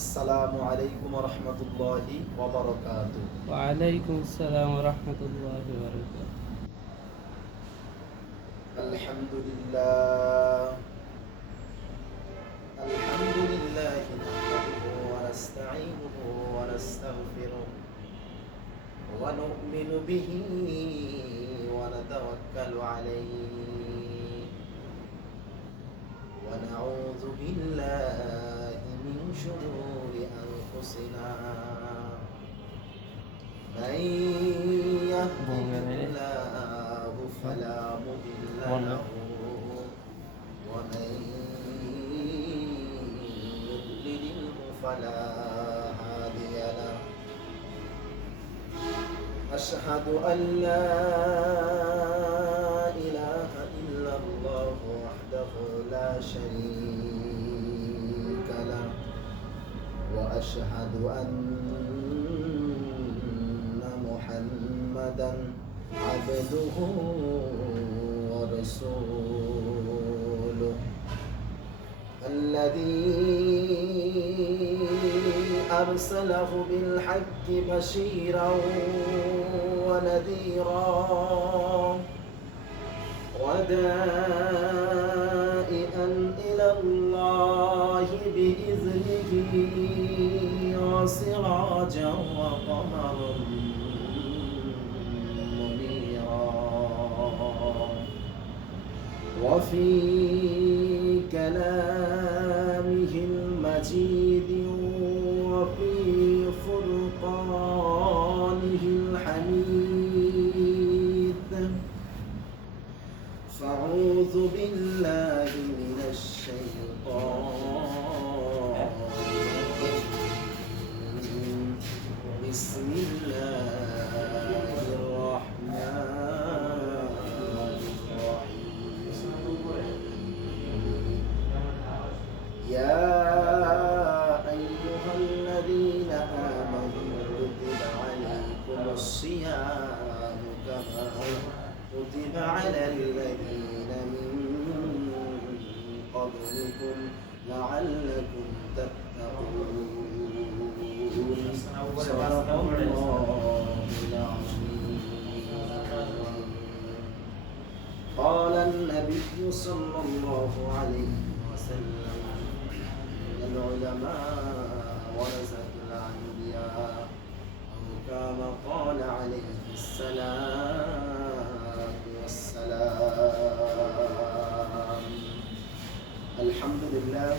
আসসালামু আলাইকুম ওয়া রাহমাতুল্লাহি ওয়া বারাকাতুহু। ওয়ালাইকুম আসসালাম ওয়া রাহমাতুল্লাহি ওয়া বারাকাতুহু। আলহামদুলিল্লাহ আলহামদুলিল্লাহি নাহমাদুহু ওয়া নাস্তাঈনুহু ওয়া নাস্তাগফিরুহু ওয়া নু'মিনু বিহি ওয়া নাতাওয়াক্কালু আলাইহি ওয়া নাউযু বিল্লাহি মিন শুরুরি আনফুসিনা من يهده الله فلا مضل له ومن يضلله فلا هادي له أشهد أن لا إله إلا الله وحده لا شريك له وأشهد أن محمدا عبده ورسوله الذي أرسله بالحق بشيرا ونذيرا ودائعا إلى الله بإذنه وسراجا وقمرا وفي كلامه المجيد وفي فرقانه الحميد فأعوذ بالله من الشيطان الرجيم بسم الله الرحمن يا أيها الذين آمنوا كتب عليكم الصيام كما كتب على الذين من قبلكم لعلكم تتقون صدق الله العظيم. قال النبي صلى الله عليه وسلم العلماء ورثة الأنبياء أو كما قال عليه الصلاة والسلام. আলহামদুলিল্লাহ,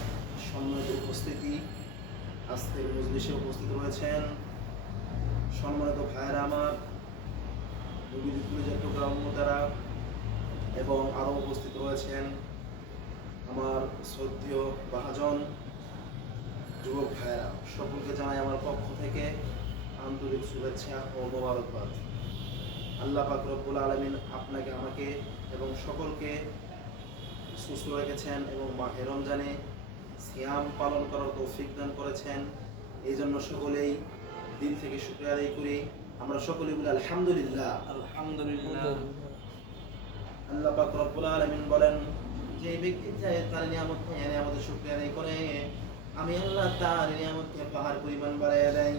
সম্মানিত উপস্থিতি, আজকের মজলিসে উপস্থিত রয়েছেন সম্মানিত ভাইয়েরা আমার, উম্মতারা এবং আরও উপস্থিত রয়েছেন আমার শ্রদ্ধেয় ভাজন যুবক ভাইয়েরা। সকলকে জানাই আমার পক্ষ থেকে আন্তরিক শুভেচ্ছা ও মোবারকবাদ। আল্লাহ পাক রব্বুল আলামিন আপনাকে, আমাকে এবং সকলকে সুস্থ রেখেছেন এবং মাহে রমজানে সিয়াম পালন করার তৌফিক দান করেছেন। এই জন্য সকলেই দিল থেকে শুকরিয়া আদায় করি। আমরা সকলেই বলি আলহামদুলিল্লাহ। আলহামদুলিল্লাহ। আল্লাহ পাক রব্বুল আলামিন বলেন, যে ব্যক্তি তার নিয়ামতকে আমাদের শুকরিয়া আদায় করে, আমি আল্লাহ তার নিয়ামতকে পাহাড় পরিমাণ বাড়াইয়া দেয়।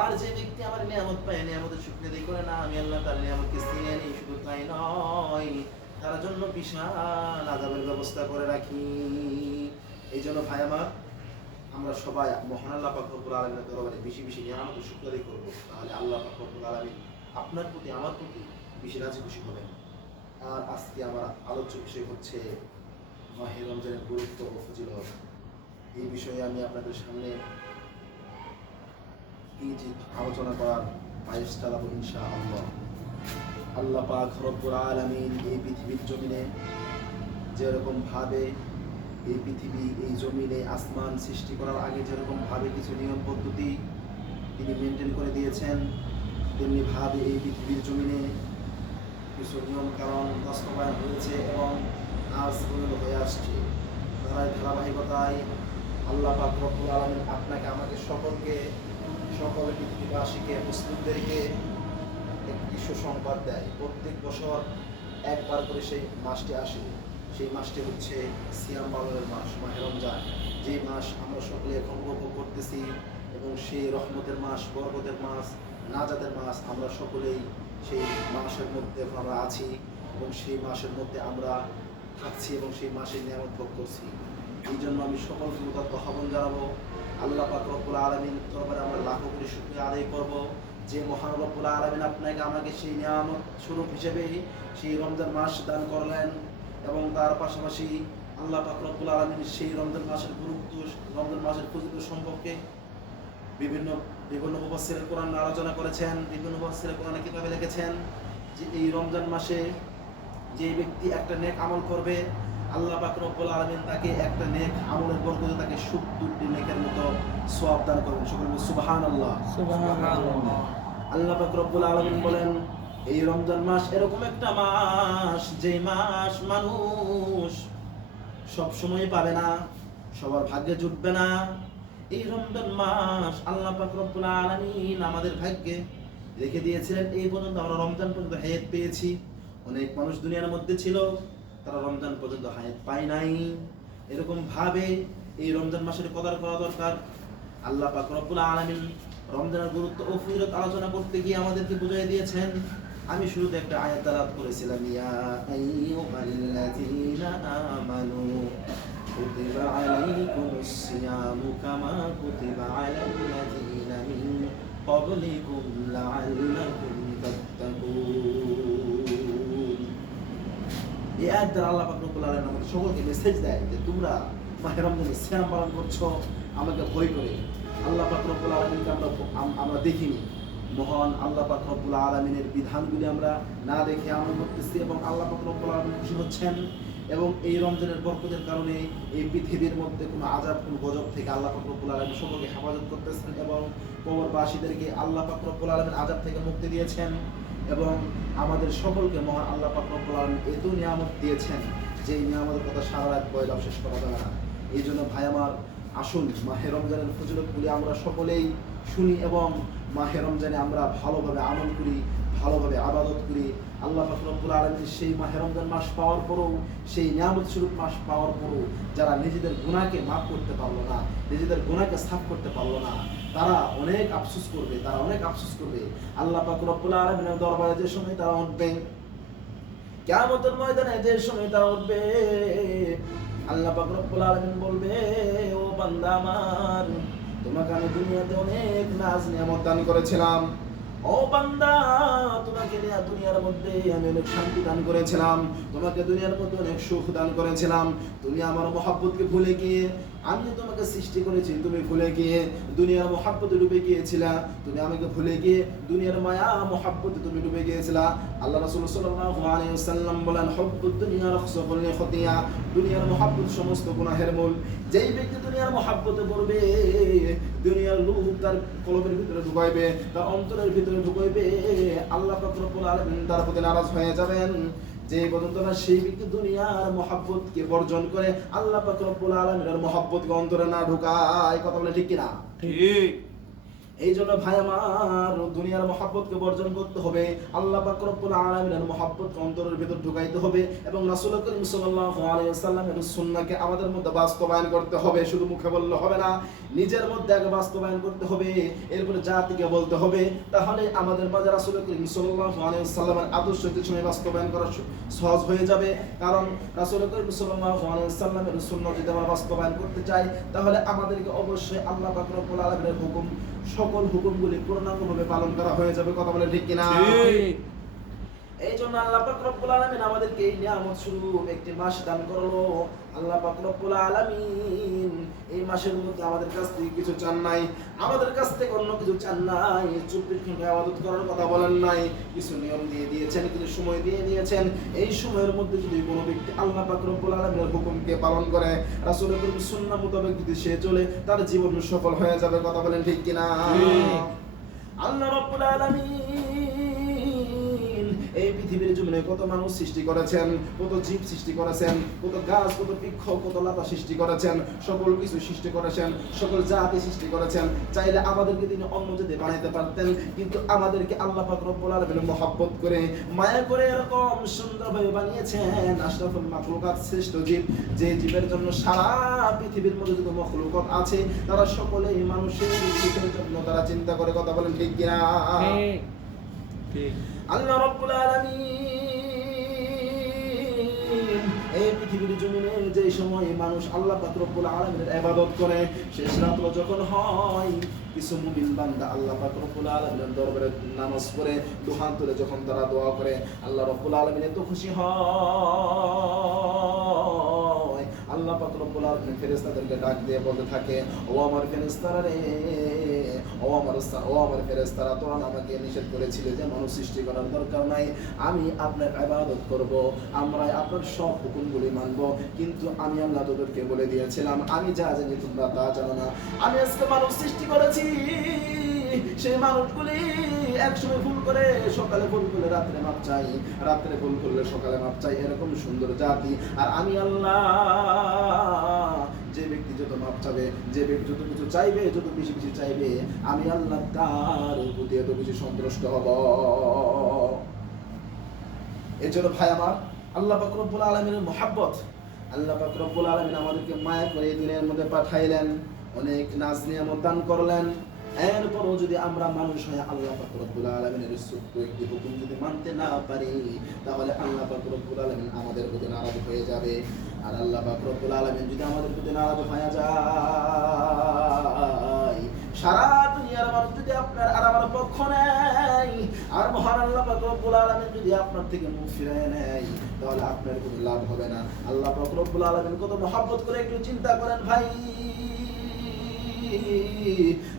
আর যে ব্যক্তি আমার নিয়ামত পায়, নিয়ামতের শুকরিয়া আদায় করে না, আমি আল্লাহ তার নিয়ামতকে ছিনিয়ে নিই। শুধু তাই নয়, তার জন্য বিশাল আযাবের ব্যবস্থা করে রাখি। এই জন্য ভাই আমার, আমরা সবাই মহান আল্লাহ পাক রব্বুল আলামিনের দরবারে বেশি বেশি নিয়ামতের শুকরিয়া আদায় করব। তাহলে আল্লাহ পাক রব্বুল আলামিন আপনার প্রতি, আমার প্রতি বেশি রাজি খুশি হবেন। আর আজকে আমার আলোচ্য বিষয় হচ্ছে মাহে রমজানের গুরুত্ব ও ফজিলত। এই বিষয়ে আমি আপনাদের সামনে আলোচনা করার আয়েশ চালাবো ইনশাআল্লাহ। আল্লাহ পাক রব্বুল আলামিন এই পৃথিবীর জমিনে যেরকম ভাবে, এই পৃথিবী, এই জমিনে আসমান সৃষ্টি করার আগে যেরকম ভাবে কিছু নিয়ম পদ্ধতি তিনি মেনটেন করে দিয়েছেন, তেমনি ভাবে এই পৃথিবীর জমিনে কিছু নিয়ম কারণ বাস্তবায়ন হয়েছে এবং আজ পর্যন্ত হয়ে আসছে। তার ধারাবাহিকতায় আল্লাহ পাক রব্বুল আলামিন আপনাকে, আমাকে, সকল পৃথিবীবাসীকে, মুসলিমদেরকে একটি সুসংবাদ দেয়। প্রত্যেক বছর একবার করে সেই মাসটি আসে। সেই মাসটি হচ্ছে সিয়াম পালনের মাস, মাহে রমজান। যে মাস আমরা সকলে এখন উপভোগ করতেছি, এবং সেই রহমতের মাস, বরকতের মাস, নাজাতের মাস, আমরা সকলেই সেই মাসের মধ্যে এখন আমরা আছি এবং সেই মাসের মধ্যে আমরা থাকছি এবং সেই মাসের নিয়ামত ভোগ করছি। এই জন্য আমি সকলকে উদাত্ত আহ্বান জানাবো, আল্লাহ পাক রব্বুল আলামিন দরবারে আমরা লাখো কোটি শুকরিয়া আদায় করব যে মহান রব্বুল আলামিন আপনাকে আমাকে সেই নিয়ামত স্বরূপ হিসেবে সেই রমজান মাস দান করলেন, এবং তার পাশাপাশি আল্লাহ পাক রব্বুল আলামিন সেই রমজান মাসের গুরুত্ব, রমজান মাসের ফজিলত সম্পর্কে বিভিন্ন বিভিন্ন মুফাসসিরে কোরআন আলোচনা করেছেন, বিভিন্ন মুফাসসিরে কোরআনে কিতাবে লিখেছেন যে এই রমজান মাসে যে ব্যক্তি একটা নেক আমল করবে, আল্লাহ পাক রব্বুল আলামিন তাকে একটা নেক আমলের বরকতে তাকে 70টি নেকের মতো সওয়াব দান করবেন। সকলে বলি সুবহানাল্লাহ। সুবহানাল্লাহ। আল্লাহ পাক রব্বুল আলামিন বলেন এই রমজান মাস এরকম একটা মাস যে মাস মানুষ সব সময় পাবে না, সবার ভাগ্যে জুটবে না। এই রমজান মাস আল্লাহ পাক রব্বুল আলামিন আমাদের ভাগ্যে রেখে দিয়েছিলেন। এই পর্যন্ত আমরা রমজান পর্যন্ত হায়াত পেয়েছি। অনেক মানুষ দুনিয়ার মধ্যে ছিল, তারা রমজান পর্যন্ত হায়াত পায় নাই। এরকম ভাবে এই রমজান মাসের কদর করা দরকার। আল্লাহ পাক রব্বুল আলামিন রমজানের গুরুত্ব ও ফজিলত আলোচনা করতে গিয়ে আমাদেরকে বুঝিয়ে দিয়েছেন। আমি শুরুতে একটা আয়াত তেলাওয়াত করেছিলাম, ইয়া আইয়ুহাল্লাযীনা আমানু কুতিবা আলাইকুমুস সিয়ামু কামা কুতিবা আলাল্লাযীনা মিন ক্বাবলিকুম লাআল্লাকুম তাত্তাকুন। এই আয়াত দ্বারা আল্লাহ পাক রব্বুল আলামিন আমাদের সকলকে মেসেজ দেয় যে তোমরা মাহে রমজানের সিয়াম পালন করছো আমাকে ভয় করে। আল্লাহ পাক রব্বুল আলামিনকে আমরা দেখিনি, মহান আল্লাহ পাক রব্বুল আলামিনের বিধানগুলি আমরা না দেখে আমল করতেছি এবং আল্লাহ পাক রব্বুল আলামিন খুশি হচ্ছেন। এবং এই রমজানের বরকতের কারণে এই পৃথিবীর মধ্যে কোনো আযাব, কোনো গজব থেকে আল্লাহ পাক রব্বুল আলামিন সকলকে হেফাজত করতেছেন এবং কবরবাসীদেরকে আল্লাহ পাক রব্বুল আলামিন আযাব থেকে মুক্তি দিয়েছেন এবং আমাদের সকলকে মহান আল্লাহ পাক রব্বুল আলামিন এত নিয়ামত দিয়েছেন যে এই নিয়ামতের কথা সারা রাত বলে শেষ করা যাবে না। এই জন্য ভাই আমার, আসুন মাহে রমজানের ফজিলতগুলি আমরা সকলেই শুনি এবং মাহে রমজানে আমরা ভালোভাবে আমল করি, ভালোভাবে ইবাদত করি। আল্লাহ পাক রব্বুল আলামিন সেই মাহে রমজান মাস পাওয়ার পরেও, সেই নিয়ামত স্বরূপ মাস পাওয়ার পরেও যারা নিজেদের গুনাহকে মাফ করতে পারলো না, নিজেদের গুনাহকে সাফ করতে পারলো না, তারা অনেক আফসোস করবে, তারা অনেক আফসোস করবে। আল্লাহ পাক রব্বুল আলামিনের দরবারে যে সময় তারা উঠবে, কিয়ামতের ময়দানে যে সময় তারা উঠবে, আল্লাহ পাক রব্বুল আলামিন বলবে, ও বান্দা আমার, তোমাকে আমি দুনিয়াতে অনেক নাজ নিয়ামত দান করেছিলাম। ও বান্দা, তোমাকে দুনিয়ার মধ্যে আমি অনেক শান্তি দান করেছিলাম, তোমাকে দুনিয়ার মধ্যে অনেক সুখ দান করেছিলাম। তুমি আমার মহব্বতকে ভুলে গিয়ে, আমি তোমাকে সৃষ্টি করেছি, তুমি ভুলে গিয়ে দুনিয়ার মহব্বতে ডুবে গিয়েছিলা। তুমি আমাকে ভুলে গিয়ে দুনিয়ার মায়া মহব্বতে তুমি ডুবে গিয়েছিলা। আল্লাহ রাসূল সাল্লাল্লাহু আলাইহি ওয়াসাল্লাম বলেন, হুব্বুদ দুনিয়া রাখসাবুল খতিয়া, দুনিয়ার মহব্বত সমস্ত গুনাহের মূল। যেই ব্যক্তি দুনিয়ার মহব্বতে পড়বে, দুনিয়ার লোভ তার কলবের ভিতরে ঢুকাইবে, তার অন্তরের ভিতরে ঢুকাইবে, আল্লাহ পাক রব্বুল আলামিন তার প্রতি নারাজ হয়ে যাবেন। যে পর্যন্ত না সেই ব্যক্তি দুনিয়ার মহব্বতকে বর্জন করে, আল্লাহ পাক রব্বুল আলামিনের মহব্বতকে অন্তরে না ঢুকায়। কথা বলে ঠিক কিনা? ঠিক। এই জন্য ভাই আমার, দুনিয়ার মহব্বতকে বর্জন করতে হবে, আল্লাহ পাক রব্বুল আলামিনের মহব্বতকে অন্তরের ভিতর ঢুকাইতে হবে এবং রাসূল করিম সাল্লাল্লাহু আলাইহি ওয়াসাল্লামের সুন্নাহকে আমাদের মধ্যে বাস্তবায়ন করতে হবে। শুধু মুখে বললে হবে না, নিজের মধ্যে আগে বাস্তবায়ন করতে হবে, এরপরে জাতিকে বলতে হবে। তাহলে আমাদের মাঝে রাসূল করিম সাল্লাল্লাহু আলাইহি ওয়াসাল্লামের আদর্শকে সময় বাস্তবায়ন করা সহজ হয়ে যাবে। কারণ রাসূল করিম সাল্লাল্লাহু আলাইহি ওয়াসাল্লামের সুন্নাহ যদি আমরা বাস্তবায়ন করতে চাই, তাহলে আমাদেরকে অবশ্যই আল্লাহ পাক রব্বুল আলামিনের হুকুম, সকল হুকুমগুলি পূর্ণাঙ্গভাবে পালন করা হয়ে যাবে। কথা বলে ঠিক কিনা? ঠিক। এই জন্য আল্লাহ পাক রব্বুল আলামিন আমাদেরকে এই নিয়ামত স্বরূপ একটি মাস দান করলো। আল্লাহ পাক রব্বুল আলামিন এই মাসের মধ্যে আমাদের কাছ থেকে কিছু চান নাই, আমাদের কাছ থেকে অন্য কিছু চান নাই। 24 ঘন্টা ইবাদত করার কথা বলেন নাই, কিছু নিয়ম দিয়ে দিয়েছেন, কিছু সময় দিয়ে দিয়েছেন। এই সময়ের মধ্যে যদি কোনো ব্যক্তি আল্লাহ পাক রব্বুল আলামিনের হুকুমকে পালন করে, রাসূলের সুন্নাহ মোতাবেক যদি সে চলে, তার জীবন সফল হয়ে যাবে। কথা বলেন ঠিক কিনা? ঠিক। আল্লাহ রাব্বুল আলামিন এই পৃথিবীর জমিনে কত মানুষ সৃষ্টি করেছেন, কত জীব সৃষ্টি করেছেন, কত গাছ, কত বৃক্ষ, কত লতা সৃষ্টি করেছেন, সকল কিছু সৃষ্টি করেছেন, সকল জাতি সৃষ্টি করেছেন। চাইলে আমাদেরকে তিনি অন্য জাতি বানাইতে পারতেন, কিন্তু আমাদেরকে আল্লাহ পাক রব্বুল আলামিন মহব্বত করে মায়া করে এরকম সুন্দরভাবে বানিয়েছেন। আশরাফুল মাখলুকাত, শ্রেষ্ঠ জীব, যে জীবের জন্য সারা পৃথিবীর মধ্যে যত মখলুকাত আছে তারা সকলেই মানুষের সুখের জন্য তারা চিন্তা করে। কথা বলেন ঠিক কিনা? ঠিক। আল্লাহ রাব্বুল আলামিন এই পৃথিবীর জমিনে যে সময় মানুষ আল্লাহ পাক রব্বুল আলামিনের ইবাদত করে, শেষ রাত্র যখন হয়, কিছু মুমিন বান্দা আল্লাহ পাক রব্বুল আলামিনের দরবারে নামাজ পড়ে দুহাত তুলে যখন তারা দোয়া করে, আল্লাহ রাব্বুল আলামিন এত খুশি হয়। আল্লাহ পাক রব্বুল আলামিন ফেরেশতাদেরকে ডাক দিয়ে বলতে থাকে, ও আমার ফেরেশতারা রে, ও আমার ফেরেশতারা, তোরা আমাকে নিষেধ করেছিলে যে মানুষ সৃষ্টি করার দরকার নাই, আমি আপনার ইবাদত করব, আমরা আপনার সব হুকুমগুলি মানব, কিন্তু আমি আল্লাহ তোদেরকে বলে দিয়েছিলাম আমি যা জানি তোমরা তা জানো না। আমি আজকে মানুষ সৃষ্টি করেছি, সেই মানুষগুলি একসময় ভুল করে সকালে ভুল করলে রাত্রে মাপ চাই, রাত্রে ভুল করলে সকালে মাপ চাই, এরকম সুন্দর জাতি। আর আমি আল্লাহ যে ব্যক্তি যত মাপ চাবে, যে ব্যক্তি যত কিছু চাইবে, যত বেশি বেশি চাইবে, আমি আল্লাহ তার প্রতি এত বেশি সন্তুষ্ট হব। এই জন্য ভাই আমার, আল্লাহ পাক রব্বুল আলামিনের মহব্বত, আল্লাহ পাক রব্বুল আলামিন আমাদেরকে মায়া করে এই দুনিয়ার মধ্যে পাঠাইলেন, অনেক নাজ নিয়ামত দান করলেন। এরপরও যদি আমরা মানুষ হয়ে আল্লাহ পাক রব্বুল আলামিনের ছোট্ট একটি হুকুম যদি মানতে না পারি, তাহলে আল্লাহ পাক রব্বুল আলামিন আমাদের প্রতি নারাজ হয়ে যাবে। আর আল্লাহ পাক রব্বুল আলামিন যদি আমাদের প্রতি নারাজ হয়ে যায়, সারা দুনিয়ার মানুষ যদি আপনার আর আমার পক্ষ নেয়, আর মহান আল্লাহ পাক রব্বুল আলামিন যদি আপনার থেকে মুখ ফিরিয়ে নেয়, তাহলে আপনার কোনো লাভ হবে না। আল্লাহ পাক রব্বুল আলামিন কত মহব্বত করে, একটু চিন্তা করেন ভাই।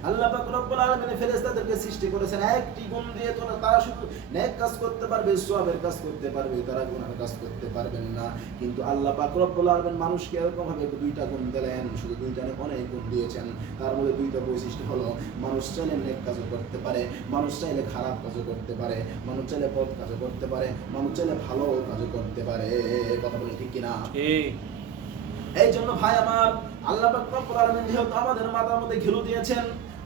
আল্লাহ পাক রব্বুল আলামিন ফেরেশতাদেরকে সৃষ্টি করেছেন একটি গুণ দিয়ে, তো তারা শুধু নেক কাজ করতে পারবে, সওয়াবের কাজ করতে পারবে, তারা গুনাহের কাজ করতে পারবেন না। কিন্তু আল্লাহ পাক রব্বুল আলামিন মানুষকে এরকম ভাবে দুইটা গুণ দিলেন, শুধু দুইটা নয়, অনেক গুণ দিয়েছেন। তার মধ্যে দুইটা বৈশিষ্ট্য হলো, মানুষ চাইলে নেক কাজও করতে পারে, মানুষ চাইলে খারাপ কাজও করতে পারে, মানুষ চাইলে বদ কাজও করতে পারে, মানুষ চাইলে ভালো কাজও করতে পারে। কথা বলে ঠিক কিনা? ঠিক। এই জন্য ভাই আমার, আল্লাহ পাক রব্বুল আলামিন যেহেতু আমাদের মাথার মধ্যে ঘিলু দিয়েছেন,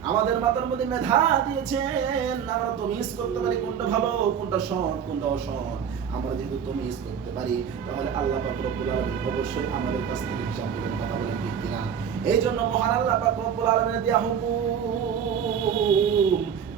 আমাদের মাথার মধ্যে মেধা দিয়েছেন, আমরা তো মিস করতে পারি কোনটা ভালো, কোনটা সৎ, কোনটা অসৎ। আমরা যেহেতু তো মিস করতে পারি, তাহলে আল্লাহ পাক রব্বুল আলামিন অবশ্যই আমাদের কাছ থেকে হিসাব নেবেন। কথা বলেন ঠিক কিনা? এই জন্য মহান আল্লাহ পাক রব্বুল আলামিনের দেয়া হুকুম,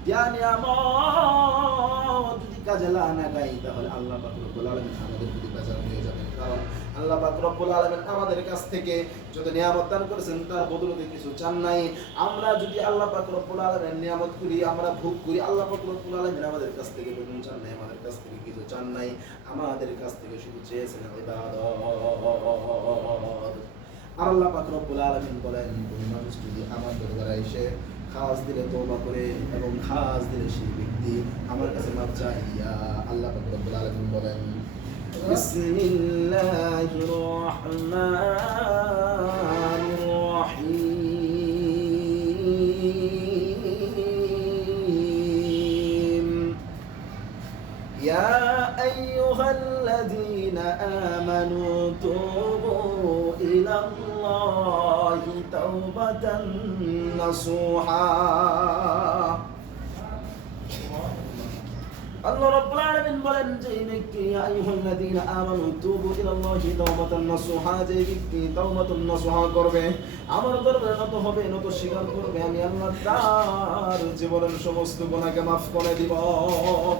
দেয়া নিয়ামত যদি কাজে লাগাই, তাহলে আল্লাহ পাক রব্বুল আলামিন আমাদের প্রতি বেজার হয়ে যাবেন। কারণ আল্লাহ পাক রব্বুল আলামিন আমাদের কাছ থেকে যত নিয়ামত দান করেছেন তার বদলে কিছু চান নাই। আমরা যদি আল্লাহ পাক রব্বুল আলামিনের নিয়ামত করি, আমরা ভোগ করি, আল্লাহ পাক রব্বুল আলামিন আমাদের কাছ থেকে বেতন চান নাই, আমাদের কাছ থেকে কিছু চান নাই, আমাদের কাছ থেকে শুধু চেয়েছেন ইবাদত। আর আল্লাহ পাক রব্বুল আলামিন বলেন, তুমি মানুষ যদি আমার দরবারে এসে খাস দিলে তওবা করে এবং খাস দিলে সেই ব্যক্তি আমার কাছে মাপ চায়, আল্লাহ পাক রব্বুল আলামিন বলেন, বিসমিল্লাহির রহমানির রহিম, ইয়া আইয়ুহাল্লাযীনা আমানু তুবু ইলাল্লাহি তাওবাতান নাসুহা। আল্লাহ রাব্বুল আলামিন বলেন, যে ব্যক্তি ইয়া আইয়ুহাল্লাযীনা আমানু তুবু ইলাল্লাহি তাওবাতান নাসুহা, যে ব্যক্তি তাওবাতুন নাসুহা করবে, আমার দরবারে নত হবে, নত স্বীকার করবে, আমি আল্লাহ তার জীবনের সমস্ত গুনাহকে maaf করে দিব।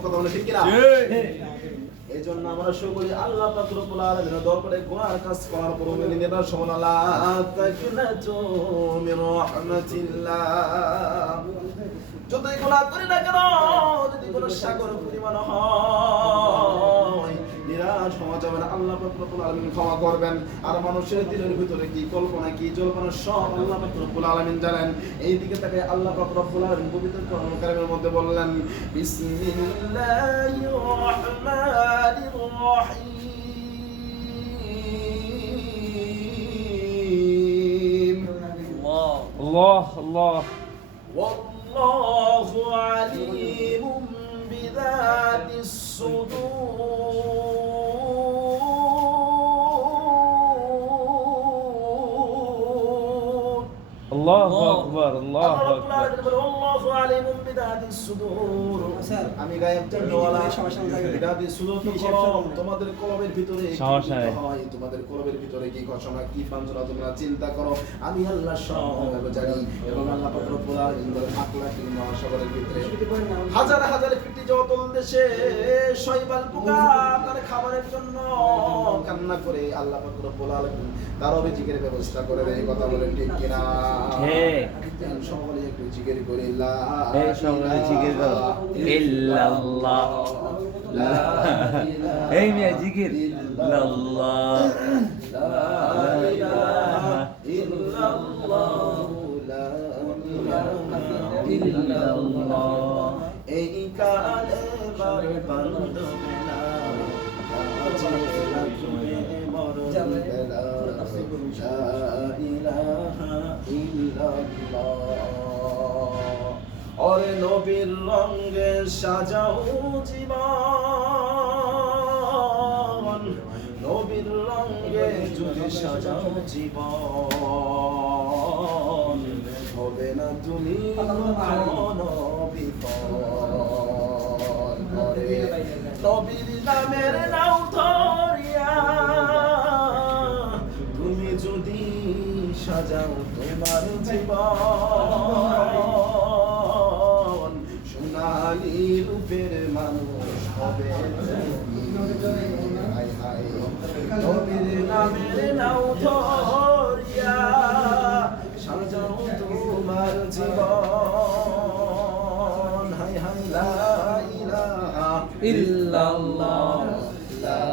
কথা বলে ঠিক কিনা? এই জন্য আমরা সকলে আল্লাহ পাক রব্বুল আলামিনের দরবারে গুনার কাজ করার পর বলি, এটা শোনা লা তাকনাতু মির রাহমাতিল্লাহ। যতই গুনাহ করি না কেন, যদি কোনো সাগর পরিমাণ হয়, নিরাশ হওয়া যাবে না, আল্লাহ পাক রব্বুল আলামিন ক্ষমা করবেন। আর মানুষের দিলের ভিতরে কি কল্পনা, কি জল্পনা, সব আল্লাহ পাক রব্বুল আলামিন জানেন। এই দিকে তাকায় আল্লাহ পাক রব্বুল আলামিন পবিত্র কোরআন কারীমের মধ্যে বললেন, বিসমিল্লাহির রহমানির রহিম, আল্লাহ আল্লাহ। ওয়াল্লাহু আলিমুম بذات الصدور الله أكبر الله أكبر والله عليم بذات الصدور আমি গায়েব জানওয়ালা বিদাতি সুদূর তো কলম তোমাদের কলমের ভিতরে কি হয় তোমাদের কলমের ভিতরে কি ঘটনা কি ফাঞ্জনা তোমরা চিন্তা করো আমি আল্লাহ সব জানি এবং আল্লাহ পাক রব্বুল আলামিন বলেন আকলা কি মহাসাগরের ভিতরে হাজার হাজার ফিটি জল দেশে শৈবাল পোকা তার খাবারের জন্য কান্না করে আল্লাহ পাক রব্বুল আলামিন তার রিজিকের ব্যবস্থা করে দেয় কথা বলেন ঠিক কিনা ঠিক সকলে একটু জিকির করে লা এই সকলে জিকির করো ইল্লাল্লাহ লা এই মিয়া জিকির ইল্লাল্লাহ লা ইলাহা ইল্লাল্লাহ লা ইলাহা ইল্লাল্লাহ এই কালে বার বান্দবে না আজে লাগবে মরণ বেলা লা ইলাহা ইল্লাল্লাহ ওরে নবীর রঙে সাজাও জীবন নবীর রঙে যদি সাজাও জীবন হবে না তুমি কখনো বিপদ করে নবীর নামের নাও ধরিয়া তুমি যদি সাজাও তোমার জীবন সোনালী রূপের মানুষ হবে হাই হাই নবীর নামের নাও ধরিয়া সাজাও তোমার জীবন হাই হাই লা ইলাহা ইল্লাল্লাহ লা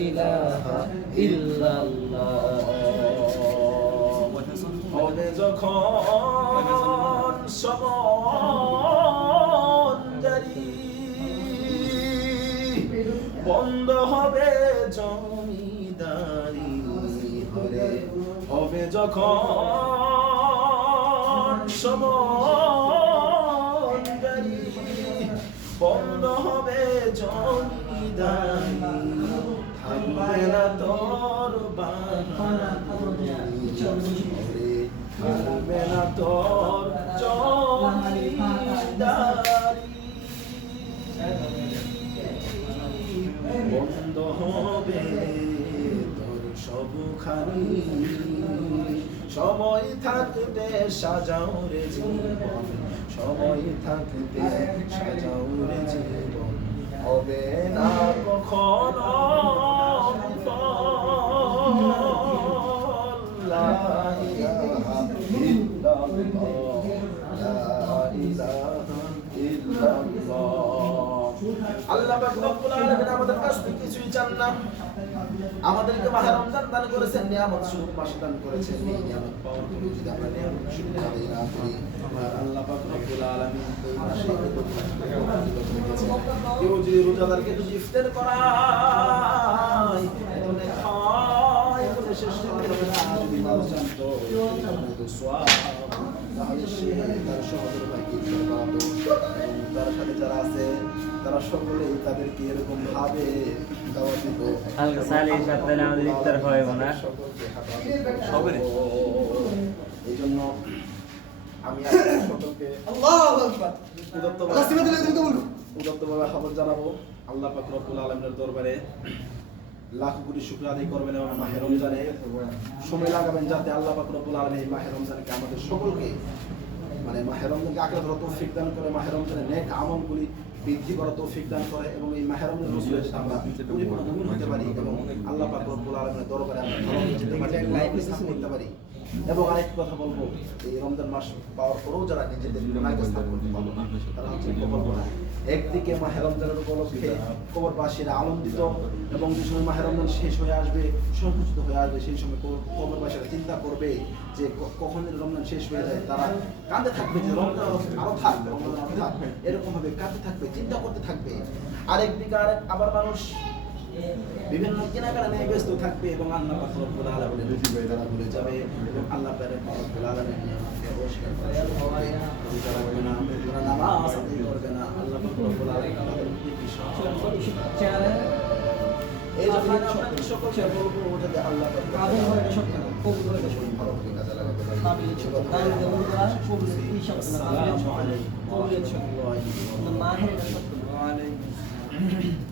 ইলাহা ইল্লাল্লাহ হবে যখন সমন্দারি বন্ধ হবে জমিদারি হরে হবে যখন সমন্দারি বন্ধ হবে জমিদারি থাকবে না তোর বাহাদুরি থাকবে না তোর জমিদারি বন্ধ হবে তোর সবখানি সময় থাকতে সাজাও রে জীবন সময় থাকতে সাজাও রে জীবন হবে না কখনো বিফল লা ইলাহা ইল্লাল্লাহ লা ইলাহা ইল্লাল্লাহ আল্লাহ পাক রব্বুল আলামিন আমাদের কাছ থেকে কিছুই চান না আমাদেরকে মাহে রমজান দান করেছেন নিয়ামত স্বরূপ মাস দান করেছেন এই নিয়ামত পাওয়ার পরে যদি আমরা নিয়ামত শুকর আদায় না করি আল্লাহ পাক রব্বুল আলামিন এই মাসে কেউ যদি রোজাদারকে যদি ইফতার করায় তাহলে খায় বলে শেষ করতে হবে না যদি মানুষ জানতো তো সোয়াব তাহলে সে তার সহোদর ভাইকে ইফতার করাতো তার সাথে যারা আছে তারা সকলেই তাদেরকে এরকম ভাবে দাওয়াত দিত হালকা সালি সাথে আমাদের ইফতার হয় না সবের এই জন্য আমি সকলকে আল্লাহু আকবার উদাত্তভাবে খবর জানাবো আল্লাহ পাক রব্বুল আলামিনের দরবারে লাখ কোটি শুকর আদায় করবেন এবং মাহে রমজানে সময় লাগাবেন যাতে আল্লাহ পাক রব্বুল আলামিন এই মাহে রমজানকে আমাদের সকলকে মানে মাহে রমজানকে আঁকড়ে ধরার তৌফিক দান করে মাহে রমজানের নেক আমলগুলি বৃদ্ধি করার তৌফিক দান করে এবং এই মাহে রমজানের রসুলে যাতে আমরা পরিপূর্ণ মুমিন হতে পারি এবং আল্লাহ পাক রব্বুল আলামিনের দরবারে আমরা ভালো যেতে পারি লাইফ সাপোর্ট করতে পারি এবং আরেকটা কথা বলবো এই রমজান মাস পাওয়ার পরেও যারা নিজেদের গুনাহকে সাফ করতে পারলো না তারা হচ্ছে কবর গুনাহ একদিকে মাহে রমজানের উপলক্ষে কবরবাসীরা আনন্দিত এবং যে সময় মাহে রমজান শেষ হয়ে আসবে সংকুচিত হয়ে আসবে সেই সময় কবরবাসীরা চিন্তা করবে যে কখন রমজান শেষ হয়ে যায় তারা কাঁদতে থাকবে যে রমজান আরো থাক রমজান আরো থাক এরকম ভাবে কাঁদতে থাকবে চিন্তা করতে থাকবে আরেকদিকে আবার মানুষ বিভিন্ন কেনাকাটা নিয়ে ব্যস্ত থাকবে এবং আল্লাহ পাক রব্বুল আলামিনের তারা ভুলে যাবে এবং আল্লাহ পাক রব্বুল আলামিন নিয়ামতকে অস্বীকার করবে রোজা রাখবে না তারা নামাজ আদায় করবে না আল্লাহ পাক রব্বুল আলামিন তাদের প্রতি এই যে আপনাদের সকলকে বলবো যদি আল্লাহ পাক ভালো করে কাজে লাগাতে পারি আসসালামু আলাইকুম ওয়া রাহমাতুল্লাহি ওয়া বারাকাতুহু